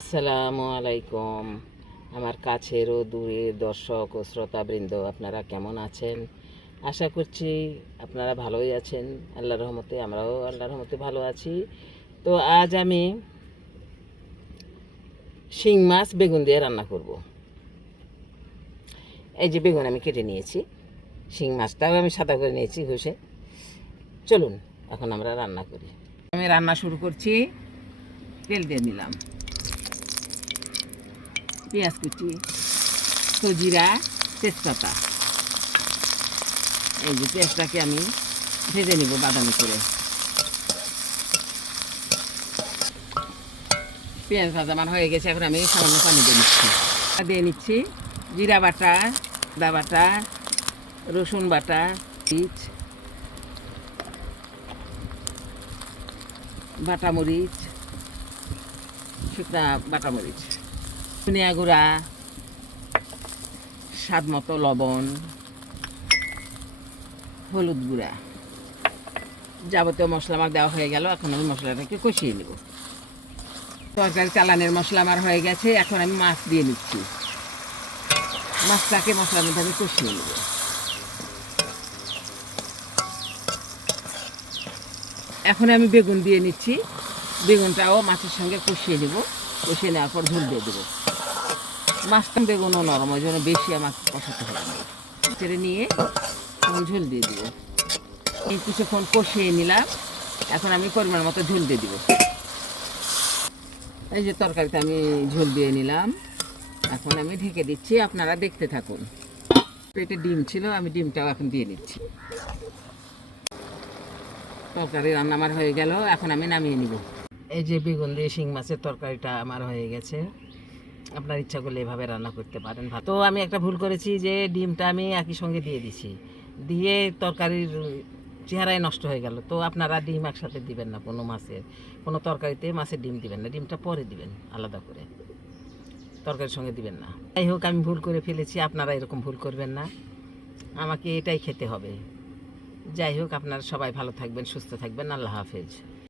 আসসালামু আলাইকুম। আমার কাছের ও দূরের দর্শক ও শ্রোতাবৃন্দ, আপনারা কেমন আছেন? আশা করছি আপনারা ভালোই আছেন। আল্লাহর রহমতে আমরাও আল্লাহর রহমতে ভালো আছি। তো আজ আমি শিং মাছ বেগুন দিয়ে রান্না করব। এই যে বেগুন আমি কেটে নিয়েছি, শিং মাছটাও আমি সাদা করে নিয়েছি ঘষে। চলুন এখন আমরা রান্না করি। আমি রান্না শুরু করছি। তেল দিয়ে নিলাম, পেঁয়াজ কুচি, জিরা, তেজপাতা। এই যে পেঁয়াজটাকে আমি ভেজে নিব বাদামি করে। পেঁয়াজ ভাজা আমার হয়ে গেছে, এখন আমি সামান্য পানি দিয়ে নিচ্ছি জিরা বাটা, আদা বাটা, রসুন বাটা, মরিচ, বাটা মরিচ, শুকনা বাটা মরিচ, ধনিয়া গুঁড়া, স্বাদ মতো লবণ, হলুদ গুঁড়া, যাবতীয় মশলা আমার দেওয়া হয়ে গেল। এখন আমি মশলাটাকে কষিয়ে নেব। তরকারি চালানের মশলা আমার হয়ে গেছে, এখন আমি মাছ দিয়ে নিচ্ছি। মাছটাকে মশলার মধ্যে আমি কষিয়ে নেব। এখন আমি বেগুন দিয়ে নিচ্ছি, বেগুনটাও মাছের সঙ্গে কষিয়ে নেব। কষিয়ে নেওয়ার পর ঝোল দিয়ে দেবো। মাছটা বেগুনও নরম, ওই জন্য বেশি আমাকে কষাতে হবে না। ছেড়ে নিয়ে ঝোল দিয়ে দেবো। এই কিছুক্ষণ কষিয়ে নিলাম, এখন আমি পরিমাণ মতো ঝোল দিয়ে দিব। এই যে তরকারিতে আমি ঝোল দিয়ে নিলাম, এখন আমি ঢেকে দিচ্ছি। আপনারা দেখতে থাকুন। পেটে ডিম ছিল, আমি ডিমটাও এখন দিয়ে নিচ্ছি। তরকারি রান্না আমার হয়ে গেল, এখন আমি নামিয়ে নিব। এই যে বেগুন দিয়ে শিং মাছের তরকারিটা আমার হয়ে গেছে। আপনার ইচ্ছা করলে এভাবে রান্না করতে পারেন। তো আমি একটা ভুল করেছি যে ডিমটা আমি একই সঙ্গে দিয়ে দিছি, দিয়ে তরকারির চেহারাই নষ্ট হয়ে গেল। তো আপনারা ডিম একসাথে দিবেন না, কোনো তরকারিতে মাছের ডিম দিবেন না। ডিমটা পরে দিবেন আলাদা করে, তরকারির সঙ্গে দিবেন না। যাই হোক, আমি ভুল করে ফেলেছি, আপনারা এরকম ভুল করবেন না। আমাকে এটাই খেতে হবে। যাই হোক, আপনারা সবাই ভালো থাকবেন, সুস্থ থাকবেন। আল্লাহ হাফেজ।